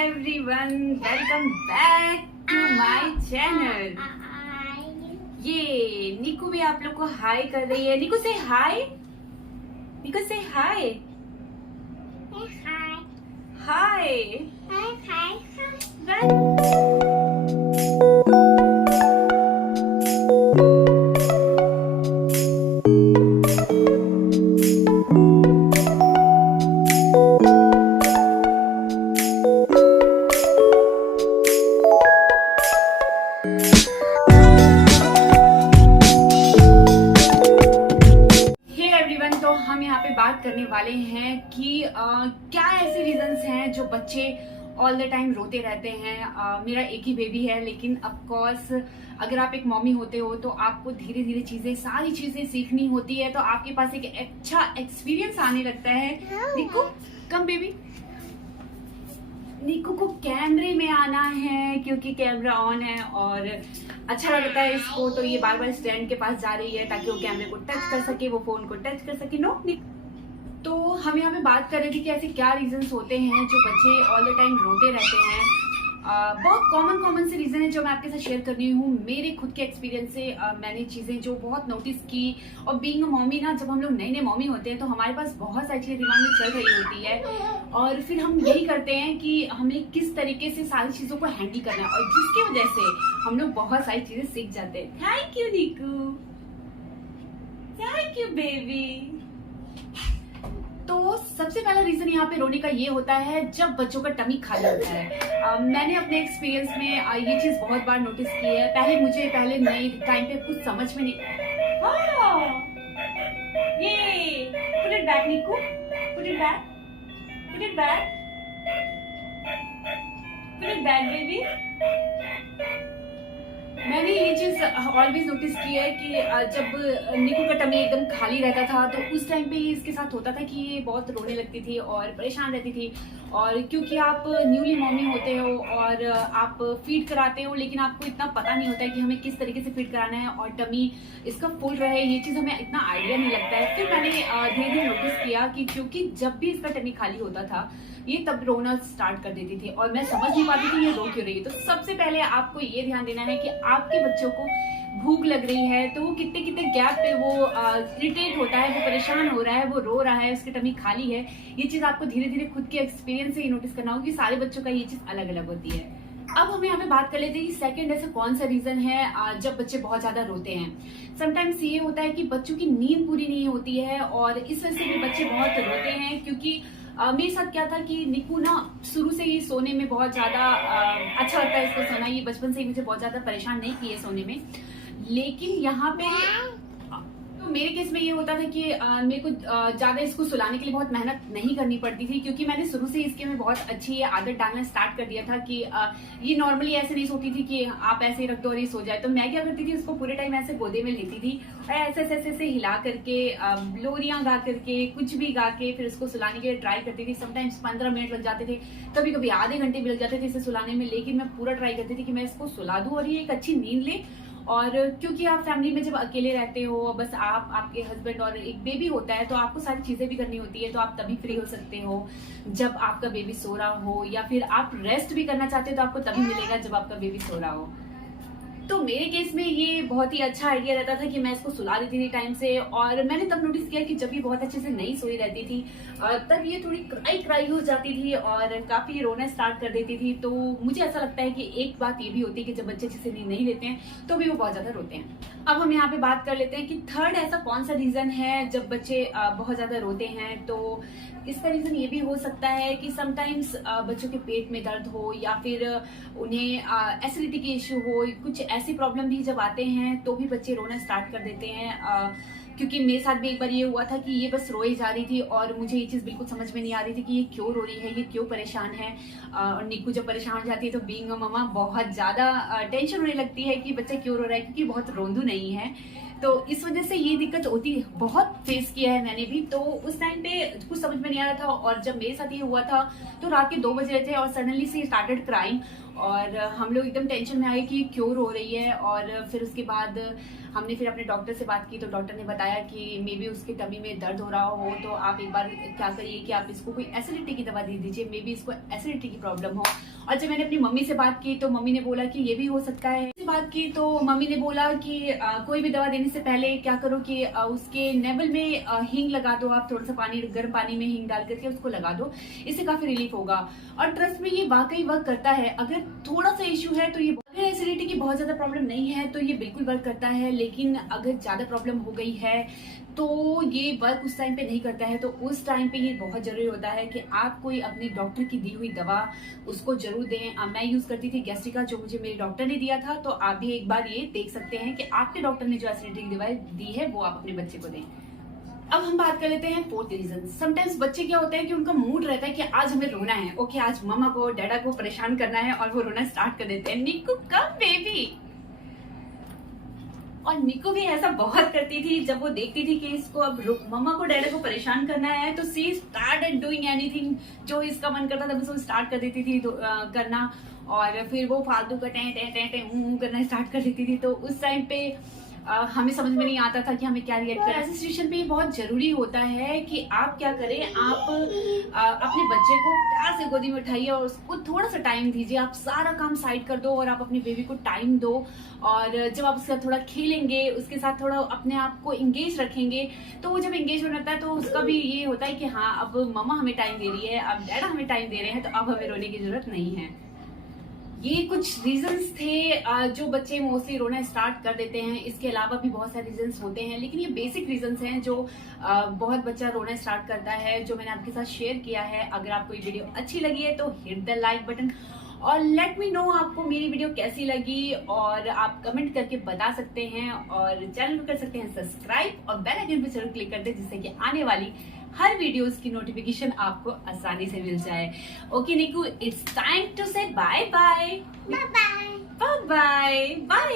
everyone, welcome back to my channel. ये निकू भी आप लोग को हाय कर रही है. निकू से हाय. निकू से हाय. हाय. तो हम यहाँ पे बात करने वाले हैं कि क्या ऐसे रीजंस हैं जो बच्चे ऑल द टाइम रोते रहते हैं. मेरा एक ही बेबी है, लेकिन ऑफ कोर्स अगर आप एक मम्मी होते हो तो आपको धीरे धीरे सारी चीजें सीखनी होती है. तो आपके पास एक अच्छा एक्सपीरियंस आने लगता है. निकू कम बेबी. निकू को कैमरे में आना है क्योंकि कैमरा ऑन है और अच्छा लगता है इसको. तो ये बार बार स्टैंड के पास जा रही है ताकि वो कैमरे को टच कर सके, वो फोन को टच कर सके. नो. तो हम यहाँ पे बात कर रहे थे कि ऐसे क्या रीजंस होते हैं जो बच्चे ऑल द टाइम रोते रहते हैं. बहुत कॉमन से रीजन है जो मैं आपके साथ शेयर कर रही हूँ. मेरे खुद के एक्सपीरियंस से मैंने चीजें जो बहुत नोटिस की. और बीइंग अ मॉमी ना, जब हम लोग नए मॉमी होते हैं तो हमारे पास बहुत सारी चीजें दिमाग में चल रही होती है और फिर हम यही करते हैं कि हमें किस तरीके से सारी चीजों को हैंडल करना है, और जिसकी वजह से हम लोग बहुत सारी चीजें सीख जाते हैं. Thank you Niku. Thank you baby. तो सबसे पहला रीजन यहाँ पे रोने का ये होता है जब बच्चों का टमी खाली होता है. मैंने अपने एक्सपीरियंस में ये चीज बहुत बार नोटिस की है. पहले नए टाइम पे कुछ समझ में नहीं. ये put it back Niku. Put it back. Put it back. Put it back baby. मैंने ये चीज ऑलवेज नोटिस की है कि जब निकू का टमी एकदम खाली रहता था तो उस टाइम पे ही इसके साथ होता था कि ये बहुत रोने लगती थी और परेशान रहती थी. और क्योंकि आप न्यूली मॉमी होते हो और आप फीड कराते हो, लेकिन आपको इतना पता नहीं होता है कि हमें किस तरीके से फीड कराना है और टमी इसका फुल रहे, ये चीज हमें इतना आइडिया नहीं लगता है. फिर मैंने धीरे धीरे नोटिस किया कि क्योंकि जब भी इसका टमी खाली होता था ये तब रोना स्टार्ट कर देती थी और मैं समझ नहीं पाती थी ये रो क्यों रही है. तो सबसे पहले आपको ये ध्यान देना है कि आपके बच्चों को भूख लग रही है तो वो कितने गैप पे वो इरिटेट होता है, वो परेशान हो रहा है, वो रो रहा है, उसकी टमी खाली है. ये चीज आपको धीरे धीरे खुद के एक्सपीरियंस से नोटिस करना होगा कि सारे बच्चों का ये चीज अलग अलग होती है. अब हम यहाँ पे बात कर लेते हैं कि सेकंड ऐसा कौन सा रीजन है जब बच्चे बहुत ज्यादा रोते हैं. समटाइम्स ये होता है कि बच्चों की नींद पूरी नहीं होती है और इस वजह से भी बच्चे बहुत रोते हैं. क्योंकि मेरे साथ क्या था कि निकू ना शुरू से ही सोने में बहुत ज्यादा अच्छा लगता है इसको सोना. ये बचपन से ही मुझे बहुत ज्यादा परेशान नहीं किए सोने में. लेकिन यहाँ पे तो मेरे केस में ये होता था कि मेरे को ज्यादा इसको सुलाने के लिए बहुत मेहनत नहीं करनी पड़ती थी, क्योंकि मैंने शुरू से इसके में बहुत अच्छी आदत डालना स्टार्ट कर दिया था कि ये नॉर्मली ऐसे नहीं सोती थी कि आप ऐसे ही रख दो और ये सो जाए. तो मैं क्या करती थी, उसको पूरे टाइम ऐसे गोदे में लेती थी और ऐसे हिला करके लोरियां गा करके कुछ भी गा के फिर उसको सुलाने के लिए ट्राई करती थी. समटाइम्स 15 मिनट लग जाते थे, कभी कभी आधे घंटे भी लग जाते थे इसे सुलाने में, लेकिन मैं पूरा ट्राई करती थी कि मैं इसको सुला दूं और ये एक अच्छी नींद ले. और क्योंकि आप फैमिली में जब अकेले रहते हो, बस आप, आपके हस्बैंड और एक बेबी होता है, तो आपको सारी चीजें भी करनी होती है. तो आप तभी फ्री हो सकते हो जब आपका बेबी सो रहा हो, या फिर आप रेस्ट भी करना चाहते हो तो आपको तभी मिलेगा जब आपका बेबी सो रहा हो. तो मेरे केस में ये बहुत ही अच्छा आइडिया रहता था कि मैं इसको सुला देती थी टाइम से. और मैंने तब नोटिस किया कि जब ये बहुत अच्छे से नहीं सोई रहती थी तब ये थोड़ी क्राई हो जाती थी और काफी रोना स्टार्ट कर देती थी. तो मुझे ऐसा लगता है कि एक बात ये भी होती है कि जब बच्चे अच्छे से नींद नहीं लेते हैं तो भी वो बहुत ज्यादा रोते हैं. अब हम यहाँ पे बात कर लेते हैं कि थर्ड ऐसा कौन सा रीजन है जब बच्चे बहुत ज्यादा रोते हैं. तो इसका रीजन ये भी हो सकता है कि समटाइम्स बच्चों के पेट में दर्द हो, या फिर उन्हें एसिडिटी की इश्यू हो. कुछ ऐसी प्रॉब्लम भी जब आते हैं तो भी बच्चे रोना स्टार्ट कर देते हैं. क्योंकि मेरे साथ भी एक बार ये हुआ था कि ये बस रोई जा रही थी और मुझे ये चीज बिल्कुल समझ में नहीं आ रही थी कि ये क्यों रो रही है, ये क्यों परेशान है. और निकू जब परेशान हो जाती है तो बीइंग अ मम्मा बहुत ज्यादा टेंशन होने लगती है कि बच्चा क्यों रो रहा है, क्योंकि बहुत रोंदू नहीं है. तो इस वजह से ये दिक्कत होती, बहुत फेस किया है मैंने भी. तो उस टाइम पे कुछ समझ में नहीं आ रहा था और जब मेरे साथ ये हुआ था तो रात के 2 बज रहे थे और सडनली से स्टार्टेड क्राइम. और हम लोग एकदम टेंशन में आए कि क्यों रो रही है। और फिर उसके बाद हमने फिर अपने डॉक्टर से बात की, तो डॉक्टर ने बताया कि मे बी उसके टमी में दर्द हो रहा हो, तो आप एक बार क्या करिए कि आप इसको कोई एसिडिटी की दवा दे दीजिए, मे बी इसको एसिडिटी की प्रॉब्लम हो। और जब मैंने अपनी मम्मी से बात की तो मम्मी ने बोला कि ये भी हो सकता है। बात की तो मम्मी ने बोला कि कोई भी दवा देने से पहले क्या करो कि उसके नेवल में हींग लगा दो, आप थोड़ा सा पानी, गर्म पानी में हींग डाल करके उसको लगा दो, इससे काफी रिलीफ होगा। और ट्रस्ट में ये वाकई वर्क करता है। अगर थोड़ा सा इश्यू है तो ये, अगर एसिडिटी की बहुत ज्यादा प्रॉब्लम नहीं है तो ये बिल्कुल वर्क करता है, लेकिन अगर ज्यादा प्रॉब्लम हो गई है तो ये वर्क उस टाइम पे नहीं करता है। तो उस टाइम पे ये बहुत जरूरी होता है कि आप कोई अपने डॉक्टर की दी हुई दवा उसको जरूर दें। मैं यूज करती थी गैस्ट्रिका, जो मुझे मेरे डॉक्टर ने दिया था, तो आप भी एक बार ये देख सकते हैं कि आपके डॉक्टर ने जो एसिडिटी की दवाई दी है वो आप अपने बच्चे को दें। अब हम बात कर लेते हैं फोर्थ रीजन। समटाइम्स बच्चे क्या होता है कि उनका मूड रहता है कि आज हमें रोना है, ओके आज मम्मा को डैडा को परेशान करना है, और वो रोना स्टार्ट कर देते हैं, निक्कू कम बेबी। और निक्कू भी ऐसा बहुत करती थी, जब वो देखती थी कि इसको अब मम्मा को डैडा को परेशान करना है तो सी स्टार्टेड डूइंग एनीथिंग, जो इसका मन करता था बस वो स्टार्ट कर देती थी करना। और फिर वो फालतू का टें टें टें टें करना स्टार्ट कर देती थी। तो उस टाइम पे हमें समझ में नहीं आता था कि हमें क्या रिएक्ट करें। ऐसी सिचुएशन पे ये बहुत जरूरी होता है कि आप क्या करें, आप अपने बच्चे को प्यार से गोदी में उठाइए और उसको थोड़ा सा टाइम दीजिए। आप सारा काम साइड कर दो और आप अपने बेबी को टाइम दो। और जब आप उसके साथ थोड़ा खेलेंगे, उसके साथ थोड़ा अपने आप को एंगेज रखेंगे, तो वो जब एंगेज हो जाता है तो उसका भी ये होता है कि हाँ अब मम्मा हमें टाइम दे रही है, अब डैडा हमें टाइम दे रहे हैं, तो अब हमें रोने की जरूरत नहीं है। ये कुछ रीजंस थे जो बच्चे मोस्टली रोना स्टार्ट कर देते हैं। इसके अलावा भी बहुत सारे रीजंस होते हैं, लेकिन ये बेसिक रीजंस हैं जो बहुत बच्चा रोना स्टार्ट करता है, जो मैंने आपके साथ शेयर किया है। अगर आपको ये वीडियो अच्छी लगी है तो हिट द लाइक बटन और लेट मी नो आपको मेरी वीडियो कैसी लगी, और आप कमेंट करके बता सकते हैं। और चैनल को कर सकते हैं सब्सक्राइब और बेल आइकन पे जरूर क्लिक कर दे, जिससे कि आने वाली हर वीडियोस की नोटिफिकेशन आपको आसानी से मिल जाए। Okay Nikku, it's time to say bye bye. Bye bye. Bye bye bye.